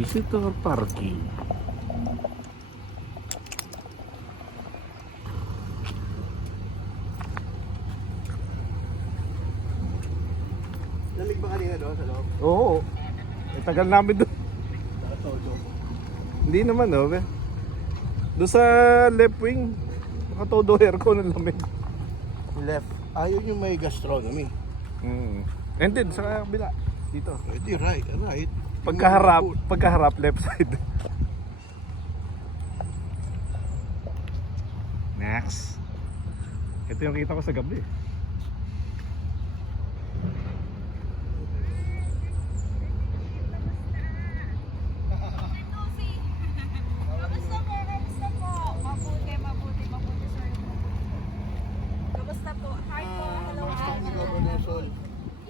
Visitor parking. Lamig ba kanina doon sa loob? Oo. Tagal namin doon. Hindi naman oh. Doon sa left wing, nakatodo aircon ng lamig. Left. Ayun yung may gastronomy. And then sa kabila, dito. Pwede right, right. Pagkaharap left side. Next. Ito yung kita ko sa gabi.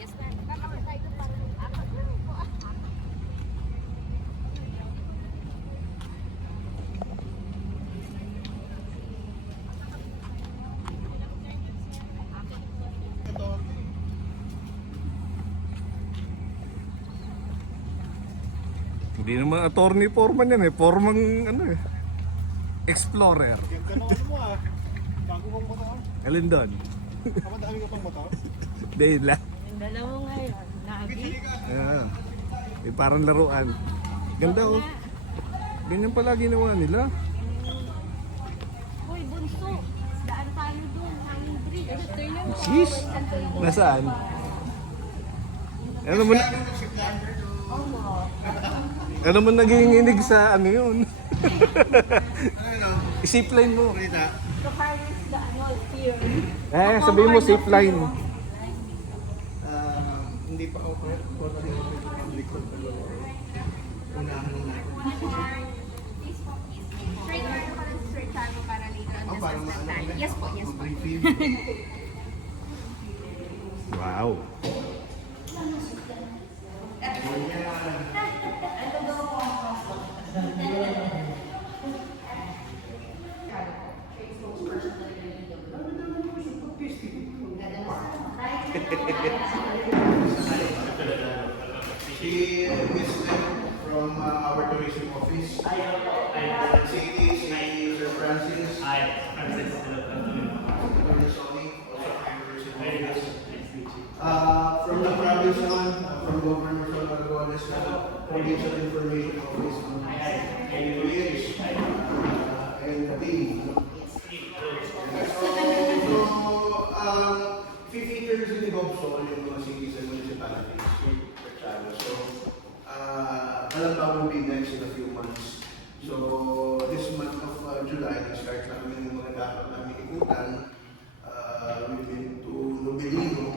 Yes, ma'am. Hindi naman attorney foreman yan eh. Foreman ano eh. Explorer. Ganda ng ano mo ah. Bago mong motor. Alin doon? Kamadami ka pang motor. Dahil lang. Yung dalawa ngayon, lagi. Yeah. Eh, parang laruan. Ganda oh. Ganyan pala ginawa nila. Hoy, bunso. Daan tayo doon. Hanging bridge. Sis? Nasaan? Ano mo na? Ano mo naginginig sa ano yun? Zipline mo. So far is the here. Sabihin mo zipline. Hindi pa ako totally open to public unahan na. Straight order pa rin Sir Chago para later on Para maano. Yes po, yes po. Briefing. Wow. She missed them from our tourism office. City, Sir Francis. Attorney Sonny, also University Office. From the province naman, from Governor Margolles, Provincial Information Office. And the team. So, features in the GovSol yung mga cities and municipalities. So, Malabang will be next in a few months. So, this month of July, start namin yung mga dapat namin ikutan. We've been to Nobilino,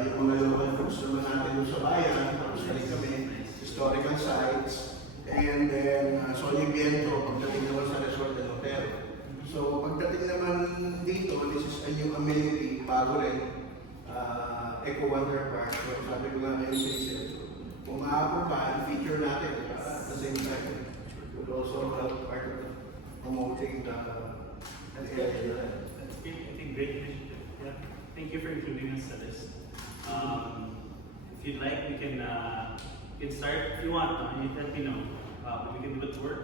yung mga local groups naman natin doon sa bayan, tapos rin kami historical sites, and then Soliviento, pagdating naman sa resort and hotel. So, pagdating naman dito, this is a new amenity, bago rin, Eco Wonder Park. So, sabi ko nga ngayon sa isip, kung maaapor pa, feature natin at the same time. It would also help part of promoting the area. I think great initiative. Yeah. Thank you for including us in this. If you'd like, we can start. If you want, you let me know. We can do a tour.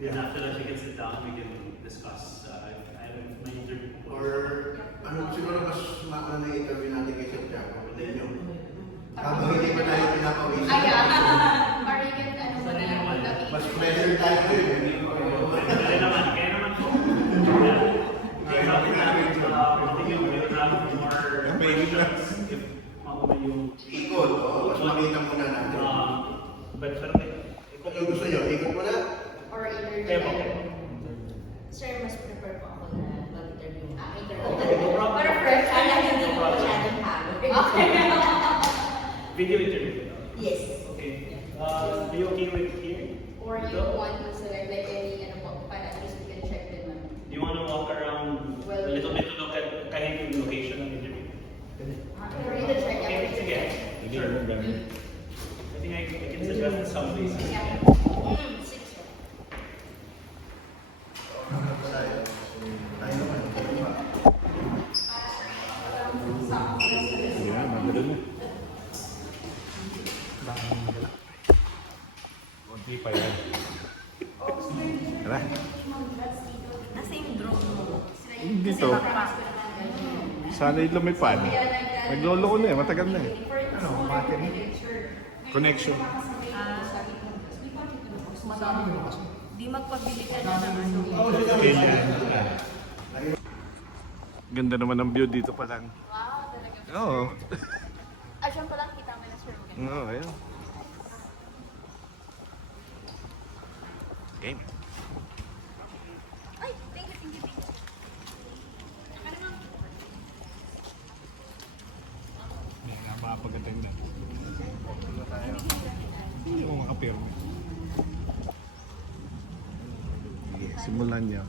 And after that, we can sit down. We can discuss. I have my interview. Or ano, siguro mas maano na interview natin kay Sir Jaco. Then yung habang hindi pa tayo pinapawisan. Or you can, ano ba na lang pagdating. Mas pleasure tayo yun. Kaya naman po. Yeah. Sabi namin, I think yung more questions. If mauna yung Ikot, mas makita muna natin. but Kung yung gusto nyo, ikot mo na. Or interview. kaya po. Sir, mas prefer po ako na mag-interview. Interview. Para fresh, hindi ko masyadong halo. Okay. Video interview. Yes. Okay. Are you okay with here? Or you want to select like any, ano po, para at least we can check din naman. Do you want to walk around a little bit to look at kahit yung location ng interview? For you to check Okay, everything. sige. Sure. I think I can suggest some places. Yeah. 6. Yeah, maganda na. dito. Sana'y lumipad. Naglolo ko na eh, matagal na eh. Ano, battery? Connection. Di magpabili ka na ng ano. Ganda naman ang view dito pa lang. Wow, talaga. Oo. Diyan pa lang kita mo na sir. Oo, ayun. Game. Ay, thank you, thank you, thank you. Ano nga? May napapagating na. Hindi mo makapirme. Simulan niya.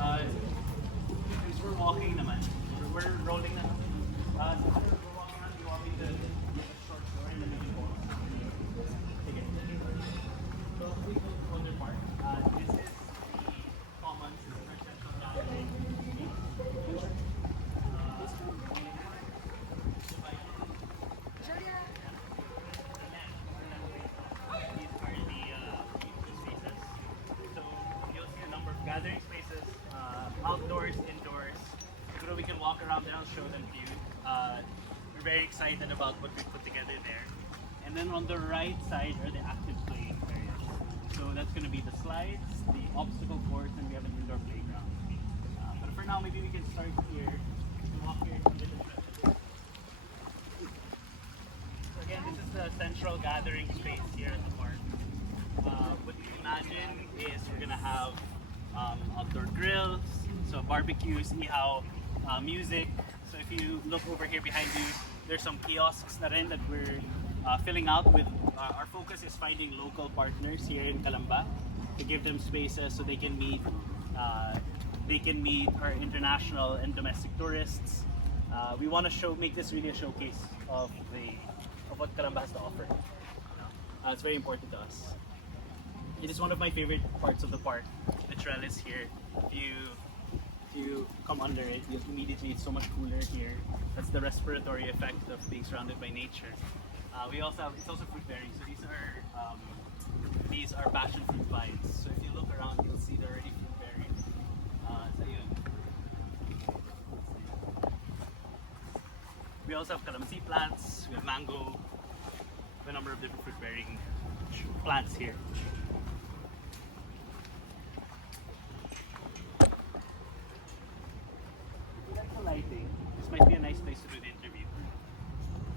Live. Since we're walking naman, we're rolling na. We're walking on, do you want me to get a short story and then we can go? Sige. So if we go to Wonder Park, this is the commons, this is our central gallery. These are the spaces. So you'll see a number of gathering spaces, outdoors, indoors. So we can walk around there, I'll show them to you. We're very excited about what we put together there. And then on the right side are the active playing areas. So that's going to be the slides, the obstacle course, and we have an indoor playground. But for now, maybe we can start here. We can walk here to the So again, this is the central gathering space here at the park. What you imagine is we're gonna have outdoor grills, so barbecues, ihaw, music. So if you look over here behind you, there's some kiosks na rin that we're filling out with. Our focus is finding local partners here in Calamba to give them spaces so they can meet our international and domestic tourists. We want to make this really a showcase of what Calamba has to offer. It's very important to us. It is one of my favorite parts of the park. The trellis here. If you come under it, it's so much cooler here. That's the respiratory effect of being surrounded by nature. It's also fruit bearing. So these are passion fruit vines. So if you look around, you'll see they're already fruit bearing. So yun. We also have calamansi plants. We have mango. We have a number of different fruit bearing plants here. Lighting. This might be a nice place to do the interview.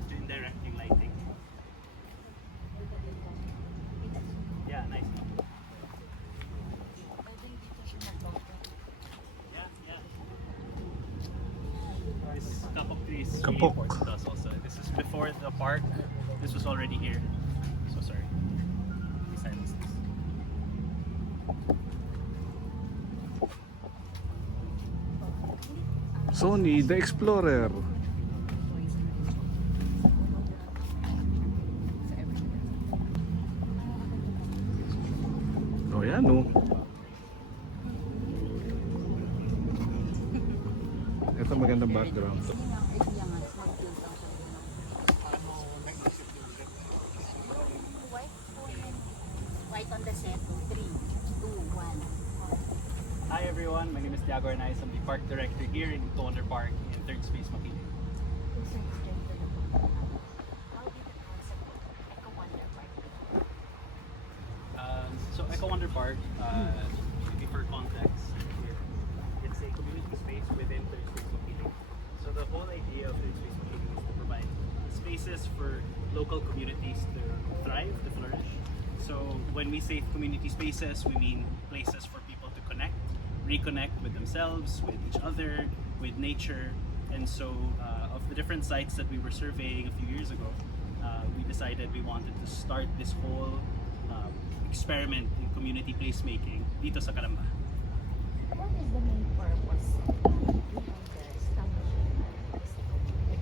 Doing directing lighting. Yeah, nice. Yeah. This kapok tree is really Kapok. important to us also. This is before the park. This was already here. So sorry. Let me silence this. Sony, the Explorer. Oh, yan oh. Ito magandang background. White on the set. 3, 2, 1. Hi everyone, my name is Tiago Arnaiz. I'm the park director here in Wonder Park in Third Space Makiling. So Eco Wonder Park, maybe for context, it's a community space within Third Space Makiling. So the whole idea of Third Space Makiling is to provide spaces for local communities to thrive, to flourish. So when we say community spaces, we mean places for people to connect, reconnect with themselves, with each other, with nature. And so of the different sites that we were surveying a few years ago, we decided we wanted to start this whole experiment in community placemaking dito sa Calamba. What is the main purpose behind the establishment of this community?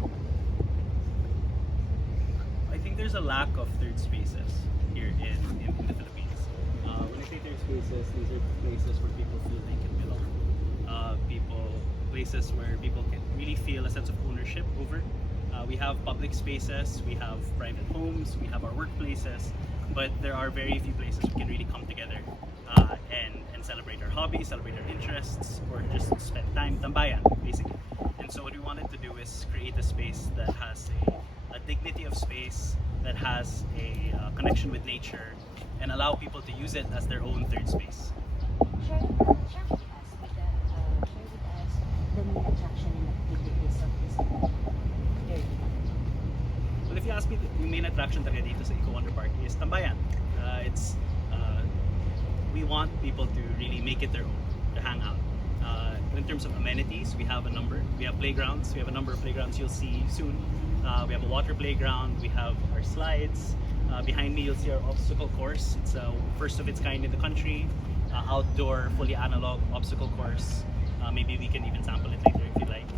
I think there's a lack of third spaces here in the Philippines. When I say third spaces, these are places where people feel they can belong. Places where people can really feel a sense of ownership over We have public spaces, we have private homes, we have our workplaces, but there are very few places we can really come together and celebrate our hobbies, celebrate our interests, or just spend time, tambayan, basically. And so what we wanted to do is create a space that has a dignity of space, that has a connection with nature, and allow people to use it as their own third space. Share with us the main attraction and activities of this area. Well, if you ask me, the main attraction talaga dito sa Eco Wonder Park is tambayan. We want people to really make it their own, to hang out. In terms of amenities, we have a number. We have playgrounds. We have a number of playgrounds you'll see soon. We have a water playground. We have our slides. Behind me, you'll see our obstacle course. It's first of its kind in the country. Outdoor, fully analog obstacle course. Maybe we can even sample it later if you like.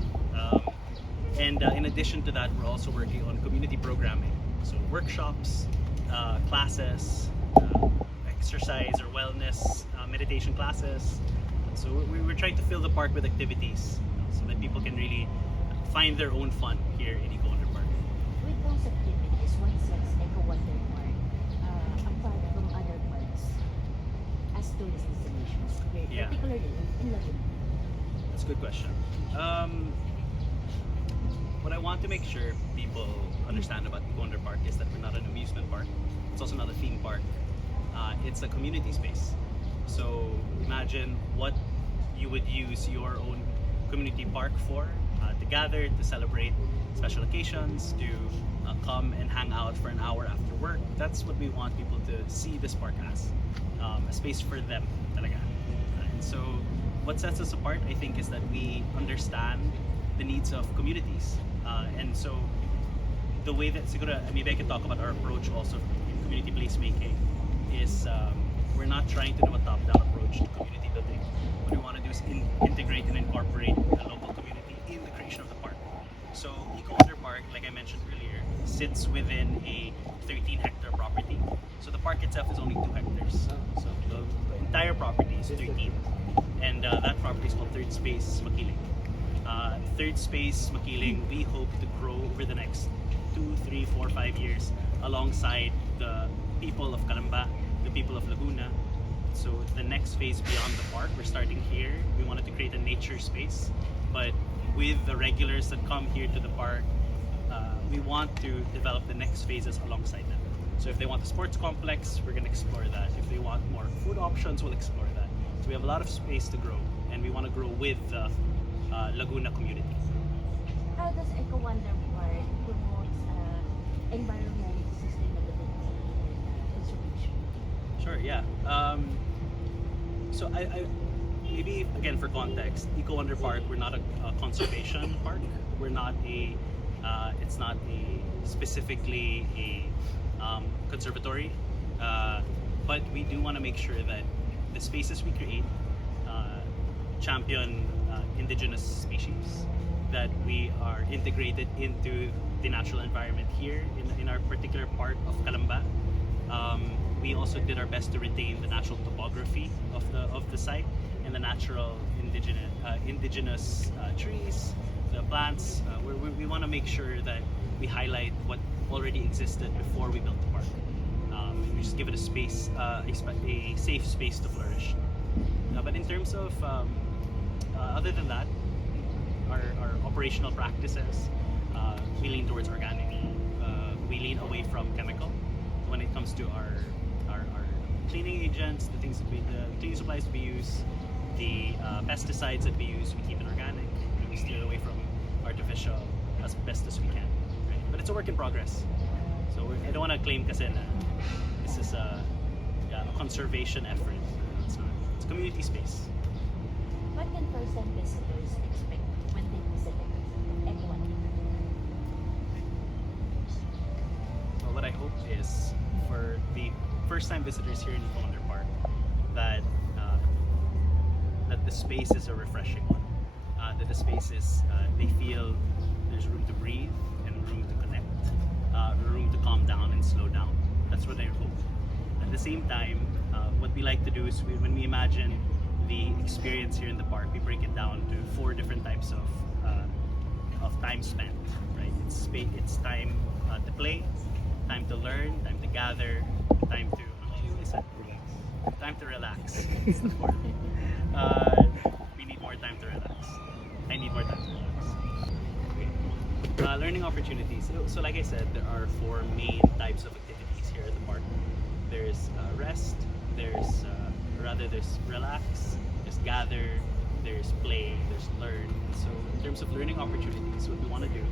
And in addition to that, we're also working on community programming. So workshops, classes, exercise or wellness, meditation classes. So we're trying to fill the park with activities so that people can really find their own fun here in Eco Wonder Park. With those activities, what sets Eco Wonder Park apart from other parks as tourist destinations, Yeah. particularly in Laguna? That's a good question. What I want to make sure people understand about Eco Wonder Park is that we're not an amusement park. It's also not a theme park. It's a community space. So imagine what you would use your own community park for, to gather, to celebrate special occasions, to come and hang out for an hour after work. That's what we want people to see this park as, a space for them talaga. And so what sets us apart, I think, is that we understand the needs of communities. And so the way that siguro, maybe I can talk about our approach also in community placemaking is we're not trying to do a top-down approach to community building. What we want to do is integrate and incorporate the local community in the creation of the park. So Eco Wonder Park, like I mentioned earlier, sits within a 13-hectare property. So the park itself is only 2 hectares. So the entire property is 13. And that property is called Third Space Makiling. Third Space Makiling, we hope to grow over the next 2, 3, 4, 5 years alongside the people of Calamba, the people of Laguna. So the next phase beyond the park, we're starting here. We wanted to create a nature space, but with the regulars that come here to the park, we want to develop the next phases alongside them. So if they want a sports complex, we're going to explore that. If they want more food options, we'll explore that. So we have a lot of space to grow, and we want to grow with the Laguna community. How does Eco Wonder Park promote environmental sustainability and conservation? Sure, yeah. So I maybe again for context, Eco Wonder Park, we're not a conservation park. We're not a it's not a specifically a conservatory, but we do want to make sure that the spaces we create champion indigenous species, that we are integrated into the natural environment here in our particular part of Calamba. We also did our best to retain the natural topography of the site and the natural indigenous trees, the plants. We want to make sure that we highlight what already existed before we built the park. We just give it a space, a safe space to flourish. But in terms of other than that, our operational practices, we lean towards organic. We lean away from chemical when it comes to our cleaning agents, the cleaning supplies we use, the pesticides that we use. We keep it organic. We steer away from artificial as best as we can. Right? But it's a work in progress. So I don't want to claim kasi na this is a conservation effort. It's not. It's community space. What can first-time visitors expect when they visit Eco Wonder? Well, what I hope is for the first-time visitors here in Eco Wonder Park that the space is a refreshing one. That the space is they feel there's room to breathe and room to connect, room to calm down and slow down. That's what I hope. At the same time, what we like to do is when we imagine the experience here in the park, we break it down to 4 different types of time spent. Right? It's time to play, time to learn, time to gather, time to time to relax. It's the word. We need more time to relax. I need more time to relax. Learning opportunities. So like I said, there are 4 main types of activities here at the park. There's rest, there's relax, there's gather, there's play, there's learn. So in terms of learning opportunities, what we want to do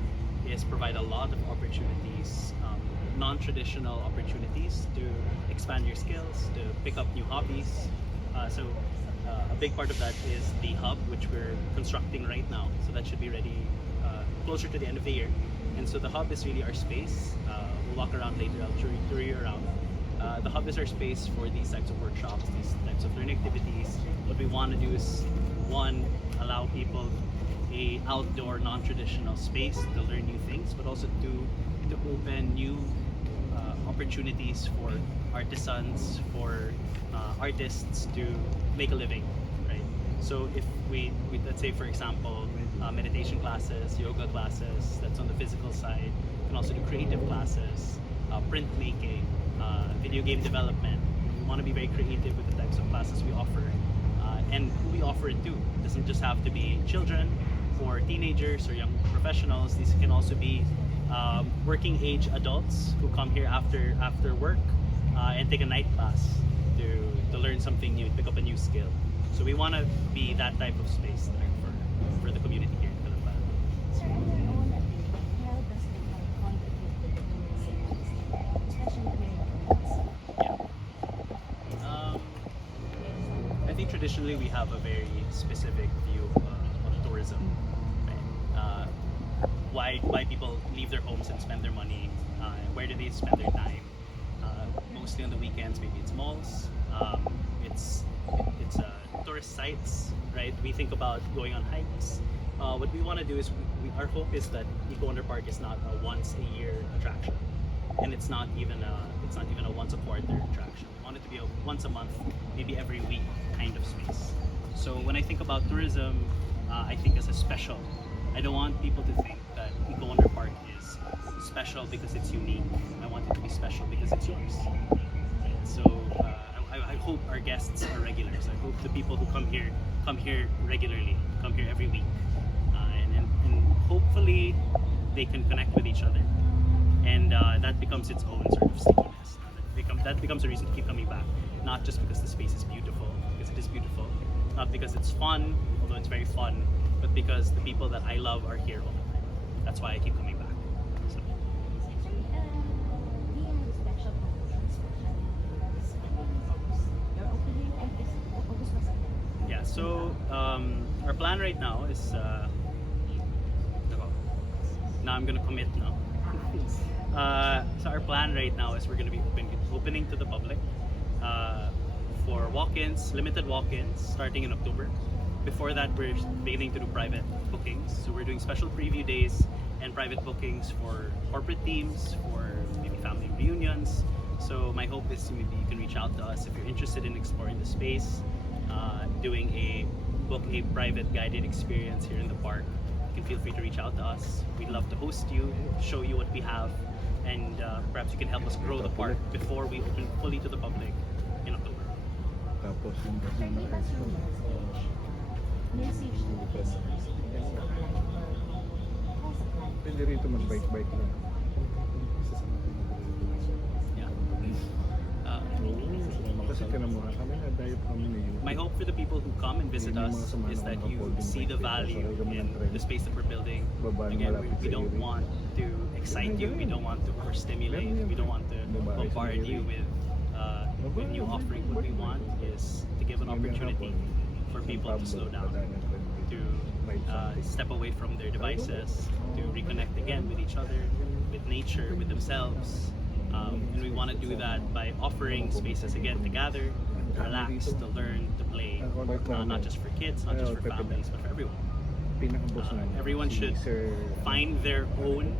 is provide a lot of opportunities, non-traditional opportunities to expand your skills, to pick up new hobbies. A big part of that is the hub, which we're constructing right now. So that should be ready closer to the end of the year. And so the hub is really our space. We'll walk around later, I'll tour you around. The hub is our space for these types of workshops, these types of learning activities. What we want to do is, one, allow people a outdoor, non-traditional space to learn new things, but also to open new opportunities for artisans, for artists to make a living, right? So if we let's say, for example, meditation classes, yoga classes, that's on the physical side. You can also do creative classes, printmaking, video game development. We want to be very creative with the types of classes we offer, and who we offer it to. It doesn't just have to be children or teenagers or young professionals. These can also be working age adults who come here after work and take a night class to learn something new, pick up a new skill. So we want to be that type of space there for the community here in Calamba. Sir, on your own opinion, how does the park contribute to the tourism, especially here in Philippines? I think traditionally we have a very specific view of tourism. Right? Why people leave their homes and spend their money? Where do they spend their time? Mostly on the weekends, maybe it's malls. It's tourist sites, right? We think about going on hikes. What we want to do is, our hope is that Eco Wonder Park is not a once a year attraction, and it's not even a once a quarter attraction. We want it to be a once a month, maybe every week kind of space. So when I think about tourism, I think as a special. I don't want people to think that Eco Wonder Park is special because it's unique. I want it to be special because it's yours. Right? So I hope our guests are regulars. I hope the people who come here regularly, come here every week, and hopefully they can connect with each other, and that becomes its own sort of stickiness. That becomes a reason to keep coming back, not just because the space is beautiful, because it is beautiful, not because it's fun, although it's very fun, but because the people that I love are here all the time. That's why I keep coming back. So. Sir, do you have special promotions for this your opening and this August was it? Yeah, so our plan right now is now I'm gonna commit now. So our plan right now is we're gonna be opening to the public for walk-ins, limited walk-ins, starting in October. Before that, we're beginning to do private bookings. So we're doing special preview days and private bookings for corporate teams, for maybe family reunions. So my hope is maybe you can reach out to us if you're interested in exploring the space, book a private guided experience here in the park. You can feel free to reach out to us. We'd love to host you, show you what we have, and perhaps you can help us grow the park before we open fully to the public in October. Tapos yung Sir, give us your message to the business that has applied or has applied. pwede rito mag-bike-bike lang. Isa sa mga Yeah. kasi kinamuha kami na diet kami na yun. My hope for the people who come and visit us is that you see the value in the space that we're building. Again, we don't want to excite you, we don't want to overstimulate, we don't want to bombard you with new offerings. What we want is to give an opportunity for people to slow down, to step away from their devices, to reconnect again with each other, with nature, with themselves. And we want to do that by offering spaces again to gather, to relax, to learn, to play, not just for kids, not just for families, but for everyone. Everyone should find their own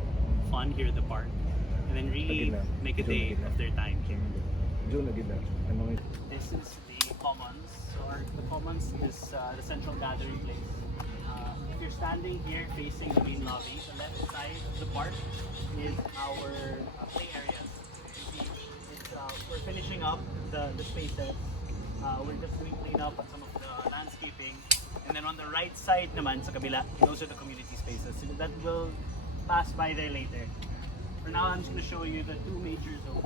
fun here at the park, and then really make a day of their time here. This is the Commons. So the Commons is the central gathering place If you're standing here facing the main lobby, the left side of the park is our play areas. You see, we're finishing up the spaces. We're just doing cleanup on some of the landscaping. And then on the right side naman, sa kabila, those are the community spaces. So that will pass by there later. For now, I'm just going to show you the two major zones.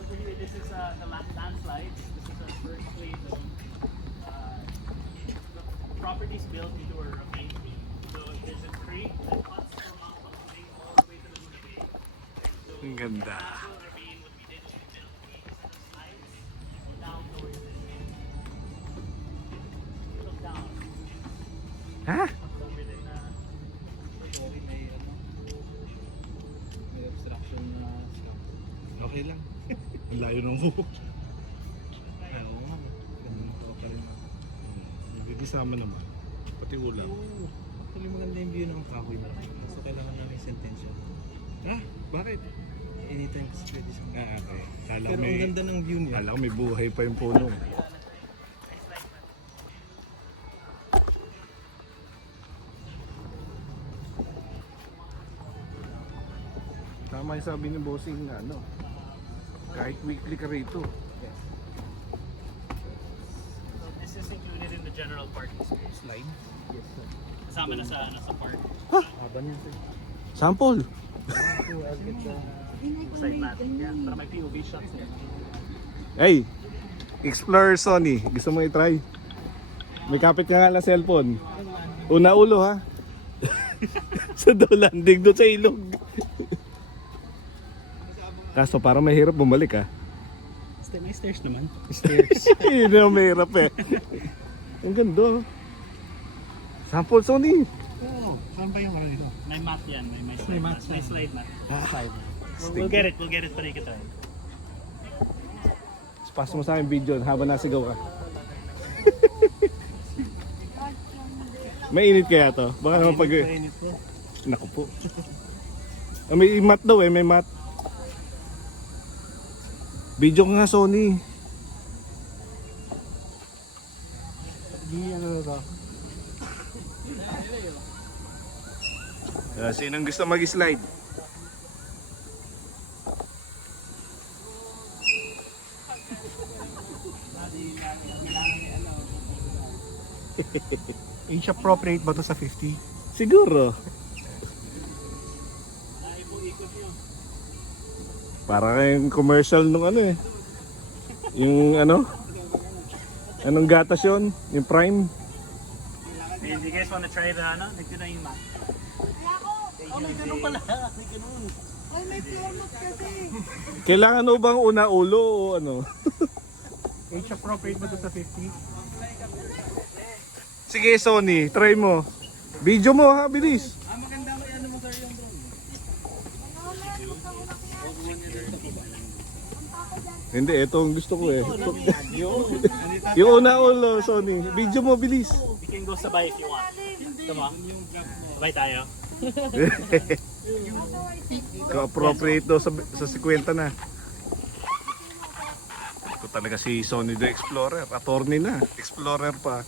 Over here, this is the landslides. This is our first play zone. The property's built into a ravine. So there's a creek that cuts from Mount Pagkuling all the way to the bay. So Ang ganda. natural ravine, what we did is we built a set of slides down towards this way. Look down. Ha? Over there na sorry, may obstruction na Okay lang. Ang layo ng buhok. Oo nga. Ganun ang tao pa rin. Nagkikisama naman. Pati ulam. Oo. Actually maganda yung view ng kahoy na. So kailangan namin sentensya. Ah, bakit? Anytime kasi pwede siya. Okay. Kala Pero may, ang ganda ng view niya. kala ko may buhay pa yung puno. Tama yung sabi ni Bossing na ano, kahit weekly ka rito. So this is included in the general parking space. Slide. Yes, sir. Kasama na sa park. Haba niya sir. Sample! So I'll get the... Side natin. Yeah, para may POV shots there. Hey! Explorer Sony, gusto mo i-try? May kapit ka nga lang cellphone. Una ulo ha. Sa daw landing doon sa ilog. Kaso parang mahirap bumalik ha. May stairs naman. Stairs. Yun ang mahirap eh. Ang ganda. Sample Sony. Oo. Saan ba yung ano nito? May mat yan. May slide, May mat. May slide mat. Slide. We'll get it. We'll get it para ikatry. Pass mo sa akin video habang nasigaw ka. Mainit kaya to? Baka naman pag... Mainit po. Naku po. Ah, may mat daw eh, may mat. Video ko nga Sony. Di ano na to. Sinong gusto mag-slide? Age appropriate ba to sa 50? Siguro. Para kayong commercial nung ano eh. Yung ano? Anong gatas yun? Yung Prime? Hey, do you guys want to try the ano? Nagtira yung mat. May ganun pala. May ganun. Kailangan mo bang una ulo o ano? Age appropriate ba to sa 50? Sige Sony, try mo. Video mo ha, bilis. Maganda mo yan mo sir yung drone. Hindi, ito ang gusto ko eh. Yung una ulo, Sony. Video mo, bilis. You can go sabay if you want. Tama? Sabay tayo. Appropriate daw sa 50 na. Ito talaga si Sony the Explorer. Attorney na. Explorer pa.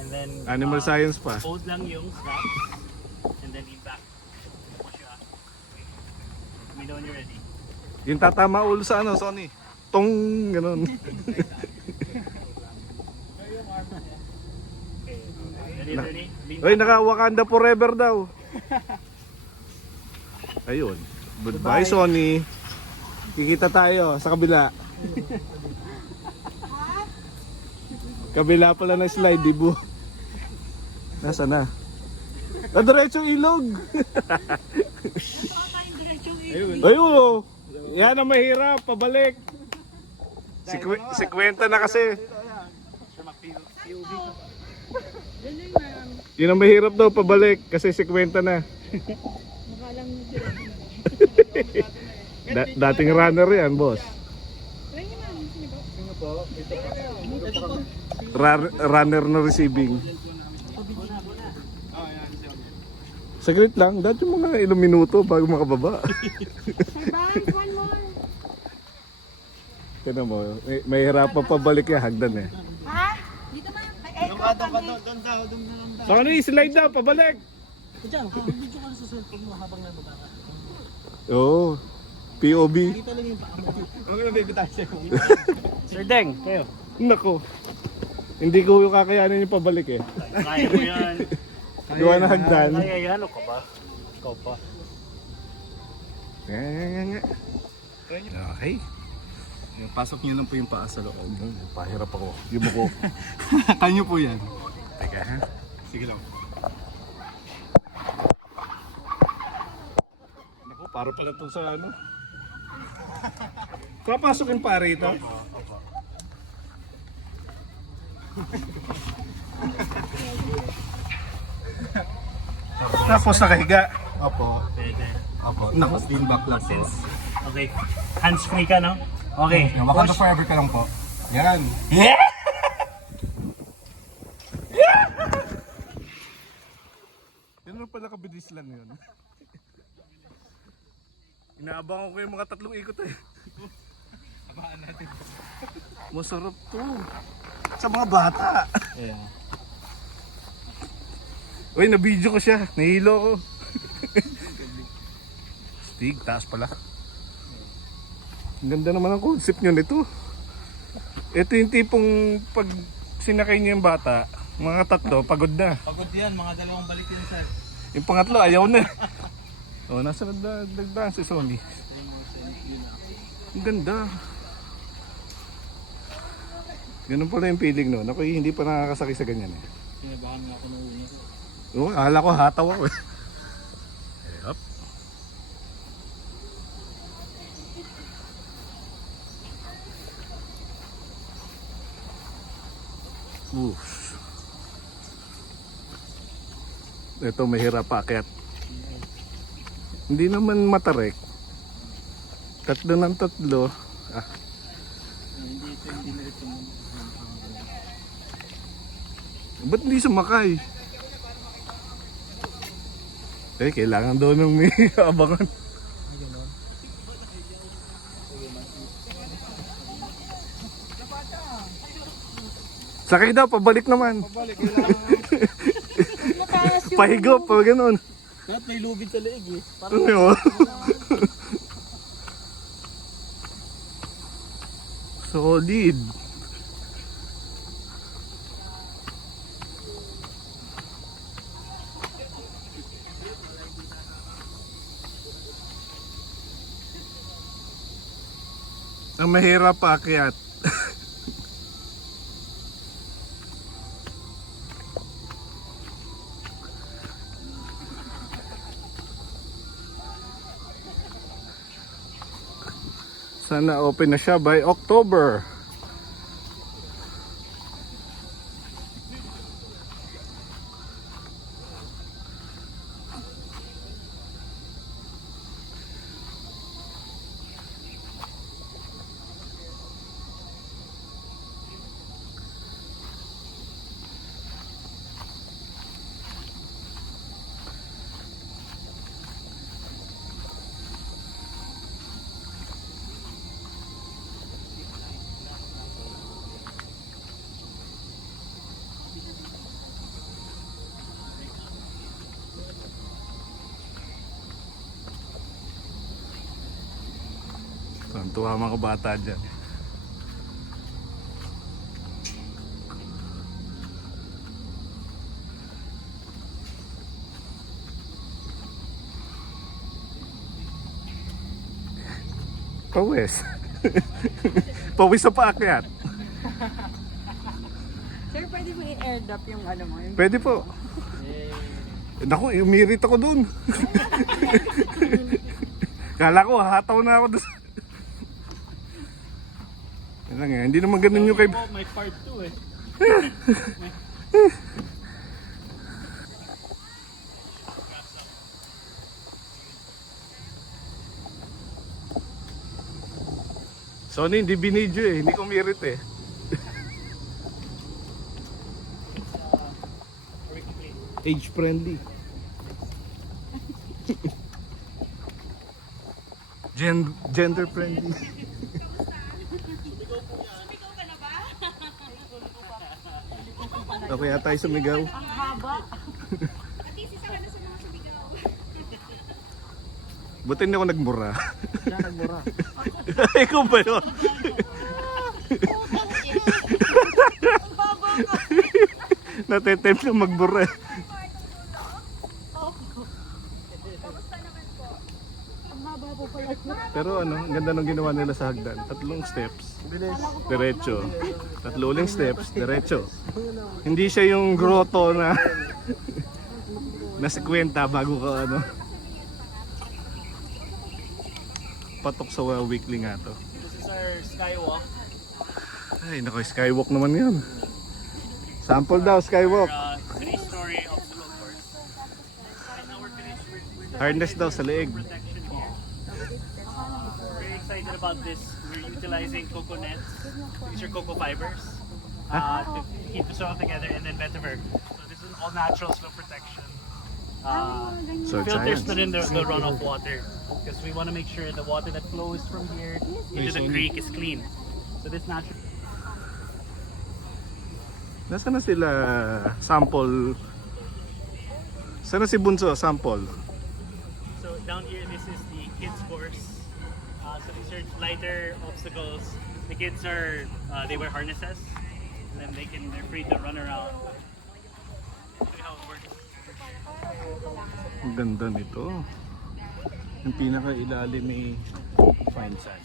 And then Animal science pa. hold lang yung straps and then lean back. Push you up. Let me know when you're ready. Yung tatama ulo sa ano, Sony. Tong, ganun. Okay. Ready? Lean Uy, back. naka-Wakanda forever daw. Ayun. Goodbye, Sony. Kikita tayo sa kabila. Kabila pala ng slide, di bu? Nasaan na? Diretso ilog! Ayun o! Yan ang mahirap, pabalik! 50 na kasi. Yun ang mahirap daw, pabalik kasi 50 na. Dating runner yan, boss. Runner na receiving. Saglit lang, dati yung mga ilang minuto bago makababa. Sir Banks, one more. Tinan mo, may hirapan pabalik yung hagdan eh. Ha? Dito man. Echo kami. So ano yung slide daw, pabalik? Diyan, video ka na sa cellphone mo habang nagbabaga. Oo, POV. Kita lang yung paa mo. Huwag na baby tayo sa'yo. Sir Deng, kayo. Nako, hindi ko yung kakayanin yung pabalik eh. Kaya mo yan. Gawa na hagdan. Kaya yan, ano ka ba? Ikaw pa. Nga. Okay. Yung pasok niyo lang po yung paa sa loob. Pahirap ako. Yung buko. Kanyo po yan. Teka ha. Sige lang. Naku, para pala ito sa ano. Papasok yung pare ito. Tapos nakahiga. Opo. Pwede. Opo. Tapos lean back lang po. Okay. Hands free ka, no? Okay. Wakanda forever ka lang po. Yan. Yan lang pala kabilis lang yun. Inaabangan ko yung mga 3 ikot eh. Abaan natin. Masarap to. Sa mga bata. Yeah. Uy, na-video ko siya. Nahilo ko. Stig, taas pala. Ang ganda naman ang concept nyo nito. Ito yung tipong pag sinakay niyo yung bata, mga 3, pagod na. Pagod yan, mga 2 balik yun sir. Yung pangatlo, ayaw na. O, nasa nagdaan si Sony. Ang ganda. Ganun pala yung feeling no. Ako hindi pa nakakasakay sa ganyan eh. Sinabahan nga ako nung una. Oo, akala ko hataw ako eh. Yup. Oof. Ito mahirap paakyat. Hindi naman matarik. 3 ng 3. Ah. Hindi ito yung dinirit yung Ba't hindi sumakay? Eh, kailangan daw nung may abangan. Sakay daw, pabalik naman. Pabalik, Pahigop, pa ganun. Dapat may lubid sa leeg eh. Ano yun? Solid. Ang mahirap paakyat. Sana open na siya by October. Tuwa mga bata dyan. Pawis. Pawis sa paakyat. Sir, pwede mo i-airdrop yung ano mo? Yung... Pwede po. Naku, umirit ako dun. Kala ko, hataw na ako dun. Yan lang eh. Hindi naman ganun yung kay... May part 2 eh. Sony, hindi binidyo eh. Hindi ko umirit eh. Age friendly. Gender friendly. Ako yata ay sumigaw. Ang haba. Buti hindi ako nagmura. Ikaw ba yun? Natetempt na magbura. Pero ano, ang ganda ng ginawa nila sa hagdan. 3 steps, diretso. 3 uling steps, diretso. Hindi siya yung grotto na na 50 bago ka ano. Patok sa weekly nga to. This is our skywalk. Ay, nako, skywalk naman yun. Sample daw, skywalk. 3-story obstacle course. Right now we're finished with Harness daw sa leeg. protection here. Very excited about this. We're utilizing coco nets. These are coco fibers to keep the soil together, and then vetiver. So this is all natural slope protection. So Filters science. na rin the runoff water because we want to make sure the water that flows from here into the creek is clean. So this natural. Nasaan na sila sample? Saan na si Bunso sample? So down here, this is the kids course. So these are lighter obstacles. The kids are they wear harnesses, and then they're free to run around. See how it works. Ang ganda nito. Yung pinaka-ilalim ni fine sand.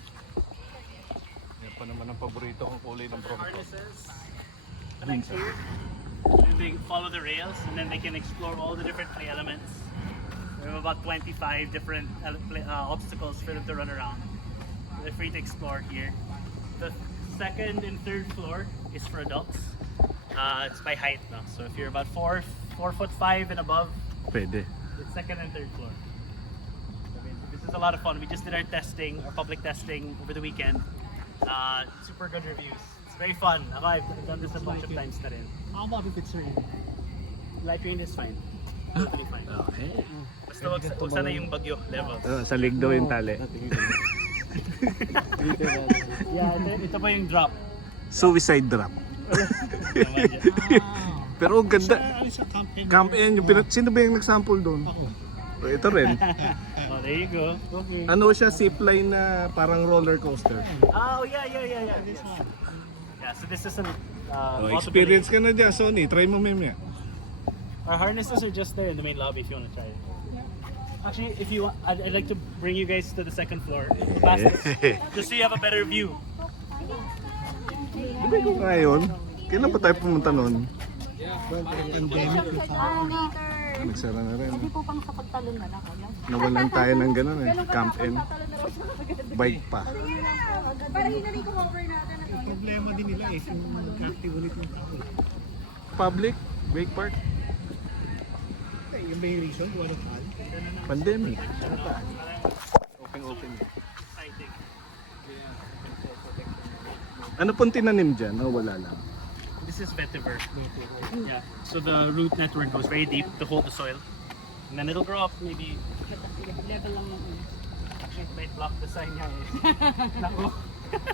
Yan pa naman ang paborito kong kulay ng bronco. Harnesses connect here, and they follow the rails, and then they can explore all the different play elements. We have about 25 different obstacles for them to run around. They're free to explore here. The 2nd and 3rd floor is for adults. It's by height, no? So if you're about 4'5" and above, Pwede. it's 2nd and 3rd floor. I mean, this is a lot of fun. We just did our testing, our public testing over the weekend. Super good reviews. It's very fun. I've done this a bunch of times na rin. How about if it's raining? Light rain is fine. Totally fine. Okay. Basta wag sana yung bagyo levels. Sa lig daw yung tali. Yeah, ito pa yung drop. Suicide drop. Pero ang ganda. Camp in. Sino ba yung nag-sample doon? Ito rin. Oh, there you go. Okay. Ano siya, zipline na parang roller coaster. Oh, yeah. This one. Yeah, so this is an Experience ka na dyan, Sony. Try mo mamaya. Our harnesses are just there in the main lobby if you want to try it. Actually, if you want, I'd like to bring you guys to the 2nd floor. Past this, just so you have a better view. Di ba ikaw ngayon? Kailan pa tayo pumunta nun? Nagsara na rin. Hindi po pang sa pagtalon na lang. Nawalan tayo ng gano'n eh. Camp in. Bike pa. Para hinari ko cover natin. Problema din nila eh, kung mag-active ulit yung tao. Public? Bike park? Yung ba yung reason? Wala ka? Pandemic. Open. Exciting. Ano pong tinanim dyan? O wala lang? This is vetiver. Yeah. So the root network goes very deep to hold the soil, and then it'll grow up maybe. Level lang ng Actually, it might block the sign niya eh. Nako.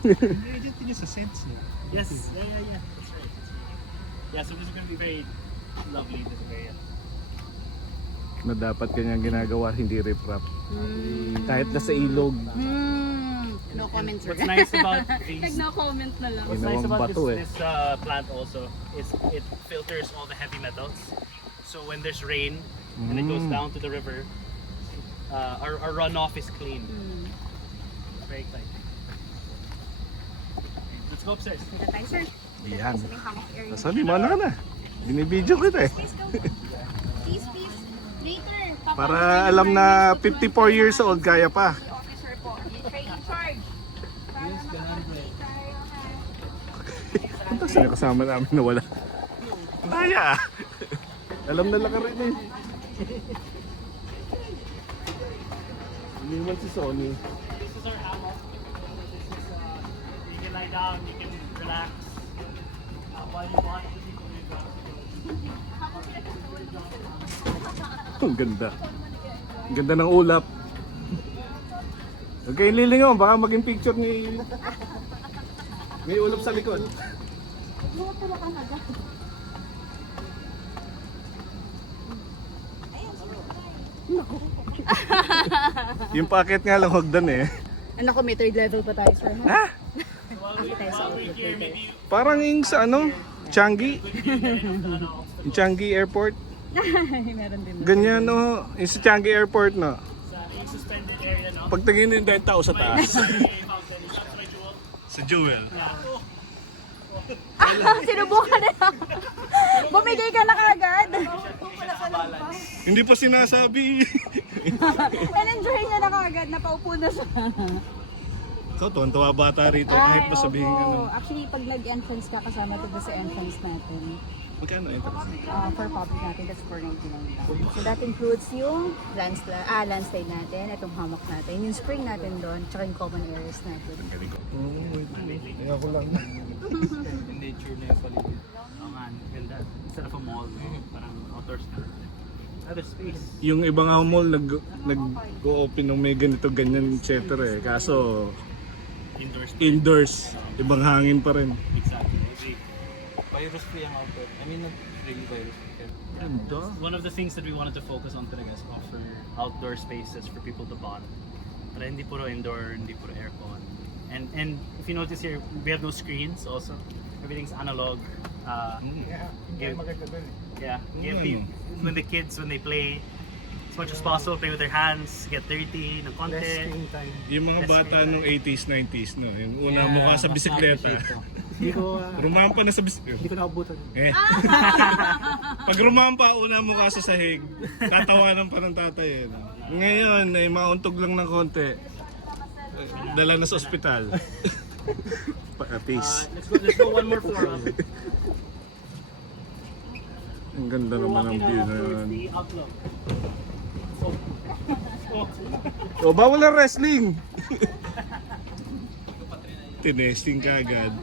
Medyo din sa sense no? Yes. Yeah. That's right. Yeah. So this is going to be very lovely. This area. Na dapat kanyang ginagawa, hindi riprap. Kahit nasa ilog. No comment, sir. What's nice about these No comment na lang. What's nice Ginawang about bato eh. this plant also is it filters all the heavy metals. So when there's rain and it goes down to the river, our runoff is clean. It's very exciting. Let's go upstairs. Dito tayo, sir. Yan. Sa may hammock area. Sony, mana ka na. Binibidyo kita eh. Please. Later. Papa, Para alam na 54 years old, kaya pa. officer po. Siya in charge. Punta sila kasama namin na wala. Kaya. Alam na lang ka rin eh. Hindi naman si Sony. This is our hammock. You can lie down, you can relax. While you watch the people do drugs. Ang ganda. Ang ganda ng ulap. Okay, lilingaw. Baka maging picture ni... May ulap sa likod. Yung packet nga lang hagdan eh. Ano ko, may third level pa tayo, sir. Ha? Ako tayo sa outlook later. Parang yung sa ano? Changi? Yung Changi Airport? Meron din. Ganyan no? Yung sa Changi Airport no? Pagtingin yung tao sa taas. Sa Jewel. Sinubukan na lang. Bumigay ka na kagad. Hindi pa sinasabi. And-enjoy niya na kagad. Napaupo na siya. Ikaw, tuwan-tuwa bata rito. Kahit pa sabihin ano. Actually, pag nag-entrance ka, kasama ito sa entrance natin. Magkano interest? For public natin, that's for 99 lang. So that includes yung landslide natin, itong hammock natin, yung spring natin doon, tsaka yung common areas natin. Galing ko. Kaya ko lang. Yung nature na yung paligid. Oh man, ganda. Instead of a mall, parang outdoors na. Other space. Yung ibang mall nag-open ng may ganito ganyan etc. eh. Kaso Indoors. indoors, ibang hangin pa rin. Exactly. Agree. Virus free ang outdoor. I mean, not really virus free. Ganda. One of the things that we wanted to focus on talaga is offer outdoor spaces for people to bond. Para hindi puro indoor, hindi puro aircon. And if you notice here, we have no screens also. Everything's analog. Give people, when the kids, when they play, as much as possible, play with their hands, get dirty, ng konti. Yung mga bata nung 80s, 90s, no? Yung una mukha sa bisikleta. Rumampa na sa bisikleta. Hindi ko nakabutan. Eh. Pag rumampa, una mukha sa sahig, tatawanan pa ng tatay. Eh, no? Ngayon, ay mauntog lang ng konti. Dala na sa ospital. Peace. Let's go one more floor up. Ang ganda naman ng view na Towards yun. the outlook. O, bawal na wrestling! Tinesting ka agad.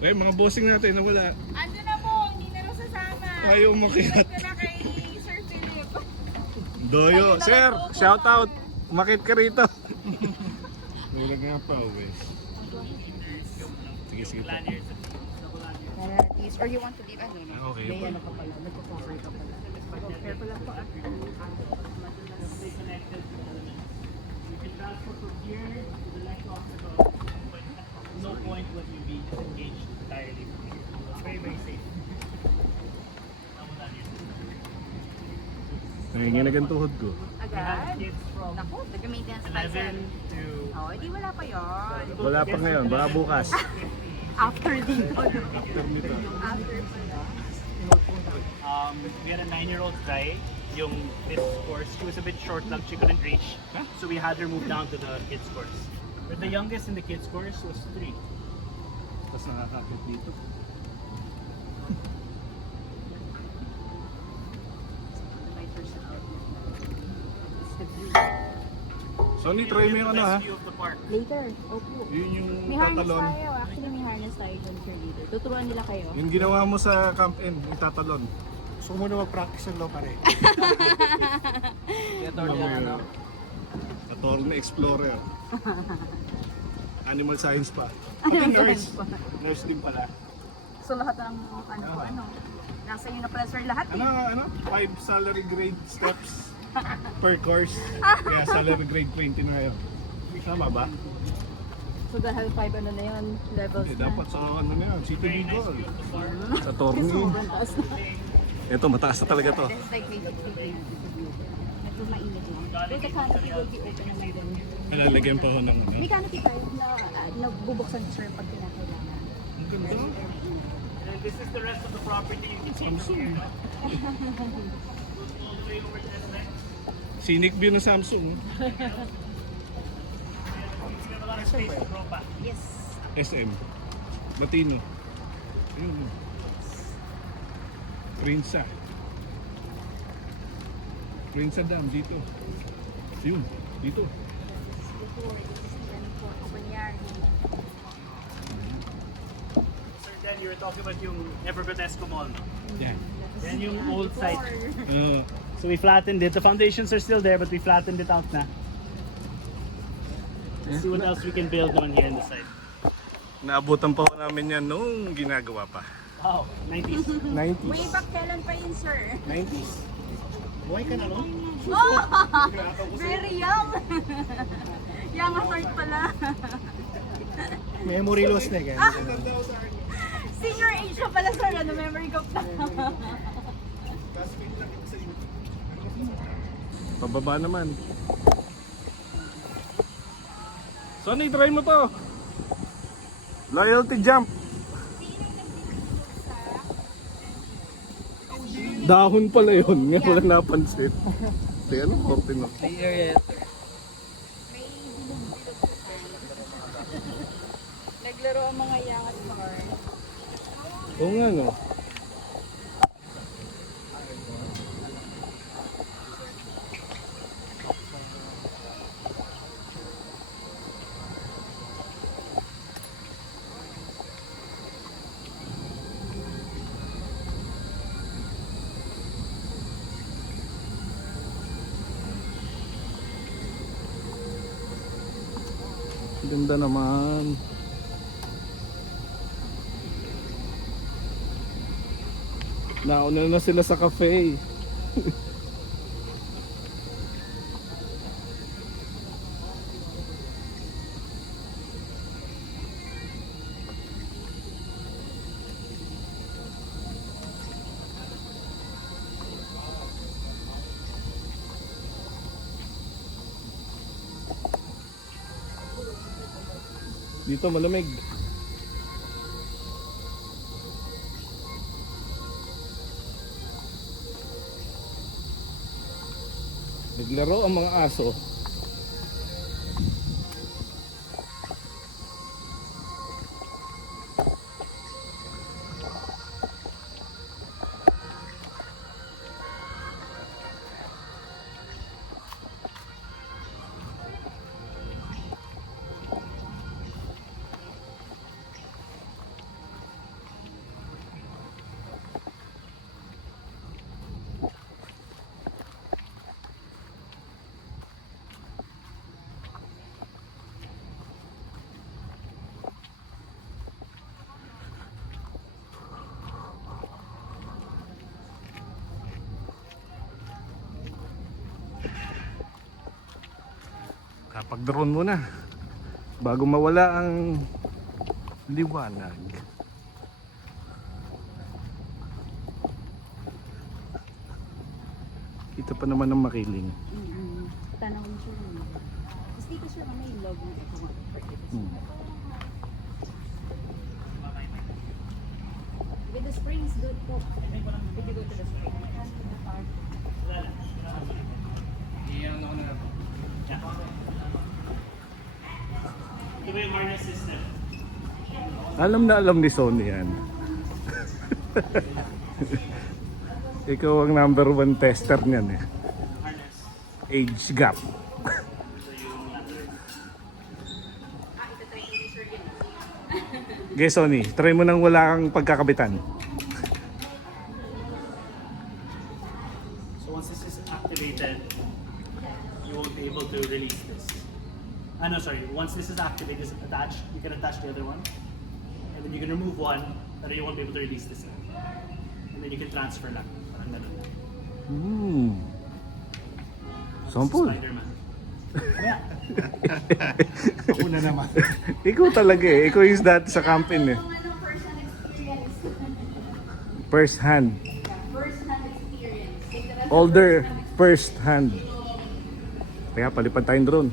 Eh, mga bossing natin na wala. Ando na po, hindi na rin sasama. Ayaw umakyat. Ito na kay Sir Philip. Doyo, sir, shout out. Umakit ka rito. Wala nga pa, okay. Sige, sige. Para at least, or you want to leave, ano no? Okay, May okay. ano ka pala, nagko-cover ka pala. Careful lang po. Stay connected. You can transport from here to the next hospital. But at no point will you be disengaged entirely from here. It's very, very safe. Nanginginagan tuhod ko. We have Agad? kids from Naku, taga-maintenance tayo, sir. 11 to Oh, hindi wala pa yun. Wala pa ngayon, baka bukas. After dito. After nito. After we had a 9-year-old try yung this course. She was a bit short lang, she couldn't reach. So we had her move down to the kids course. But the youngest in the kids course was 3. Tapos nakakakit dito. Sonny, try mo yung ano ha? Best view of the park. Later, opo. Yun yung May harness tatalon. tayo. Actually, may harness tayo dun, Sir Leader. Tuturuan nila kayo. Yung ginawa mo sa Camp N, yung tatalon. Gusto mo na mag-practice ng law pare. Attorney Explorer. Animal Science pa. Pati nurse. Nurse din pala. So lahat ng ano, nasa iyo na pala, sir, lahat eh. Ano? 5 salary grade steps per course. Kaya salary grade 20 na ngayon. Tama ba? So dahil 5 ano na yun, levels Eh, na. dapat sa ano na yun, City Bigol. Sa Torni. Sobrang taas na. Ito, mataas na talaga to. That's like may 63 na. Medyo mainit lang. But the canopy will be open naman din. Nalalagyan pa ako ng ano. May canopy tayo na bubuksan ko, sir, pag kinakailangan. Ang ganda. And this is the rest of the property you can see from here. All the way over to the next. Scenic view ng Samsung. We have a lot of space to grow pa. Yes. SM. Matino. Ayun. Rinsa. Rinsa Dam dito. Yun, dito. Sir Dan, you were talking about yung Evergrotesco Mall, no? Yeah. Yan yung old site. Uh, So we flattened it. The foundations are still there, but we flattened it out na. Let's see what else we can build on here in the site. naabutan pa ko namin yan nung ginagawa pa. Wow, 90s. 90s. Way back kailan pa yun, sir? 90s. Buhay ka na, no? Very young! Young at heart pala. Memory loss na yan. Senior age ka pala, sir. Ano, memory ko pa. Pababa naman. Sonny, try mo to. Loyalty jump. Dahon pala yun. Nga wala napansin. Kaya ano, 14 no? May area. Naglaro ang mga young at heart. Oo nga no. Ganda naman. Nauna na sila sa cafe. Dito malamig. Naglaro ang mga aso. Kapag drone muna bago mawala ang liwanag. Kita pa naman ang makiling. Tanawin siya. Tapos dito siya naman yung log ng ito. With the springs, good po. Did you go to the spring? Iyan ako na. Ito ba yung harness system? Alam na alam ni Sonny yan. Ikaw ang number 1 tester niyan eh. Harness. Age gap. Okay, Sonny, try mo nang wala kang pagkakabitan. So once this is activated, you won't be able to release this. No, sorry. Once this is activated, just attach. You can attach the other one, and then you can remove one, but you won't be able to release this one. And then you can transfer lang. Parang ganun. Sample. Spider-Man. Ako na naman. Ikaw talaga eh. Ikaw is that sa camping eh. First hand. First-hand experience. Older first hand. Kaya palipad tayong drone.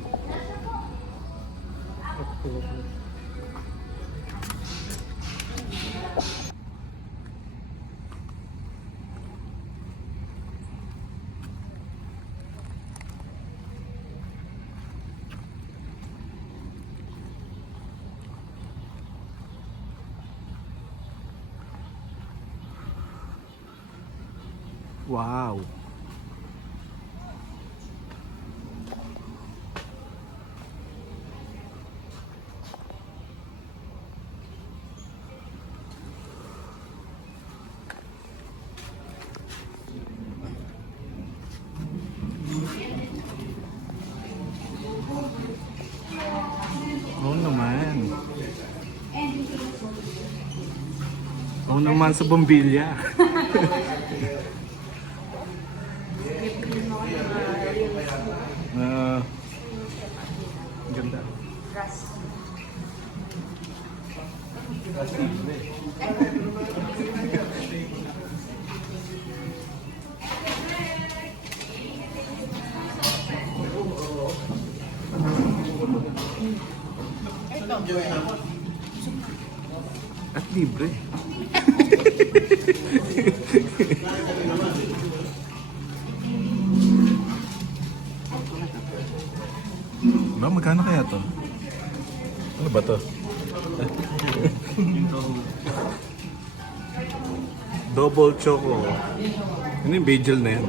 Wow. Oo naman. Oo naman sa bombilya. At libre. Ba, magkano kaya to? Ano ba to? Double choco. Ano yung bagel na yan?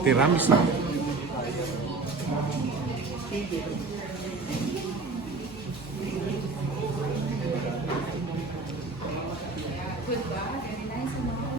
Tiramisu.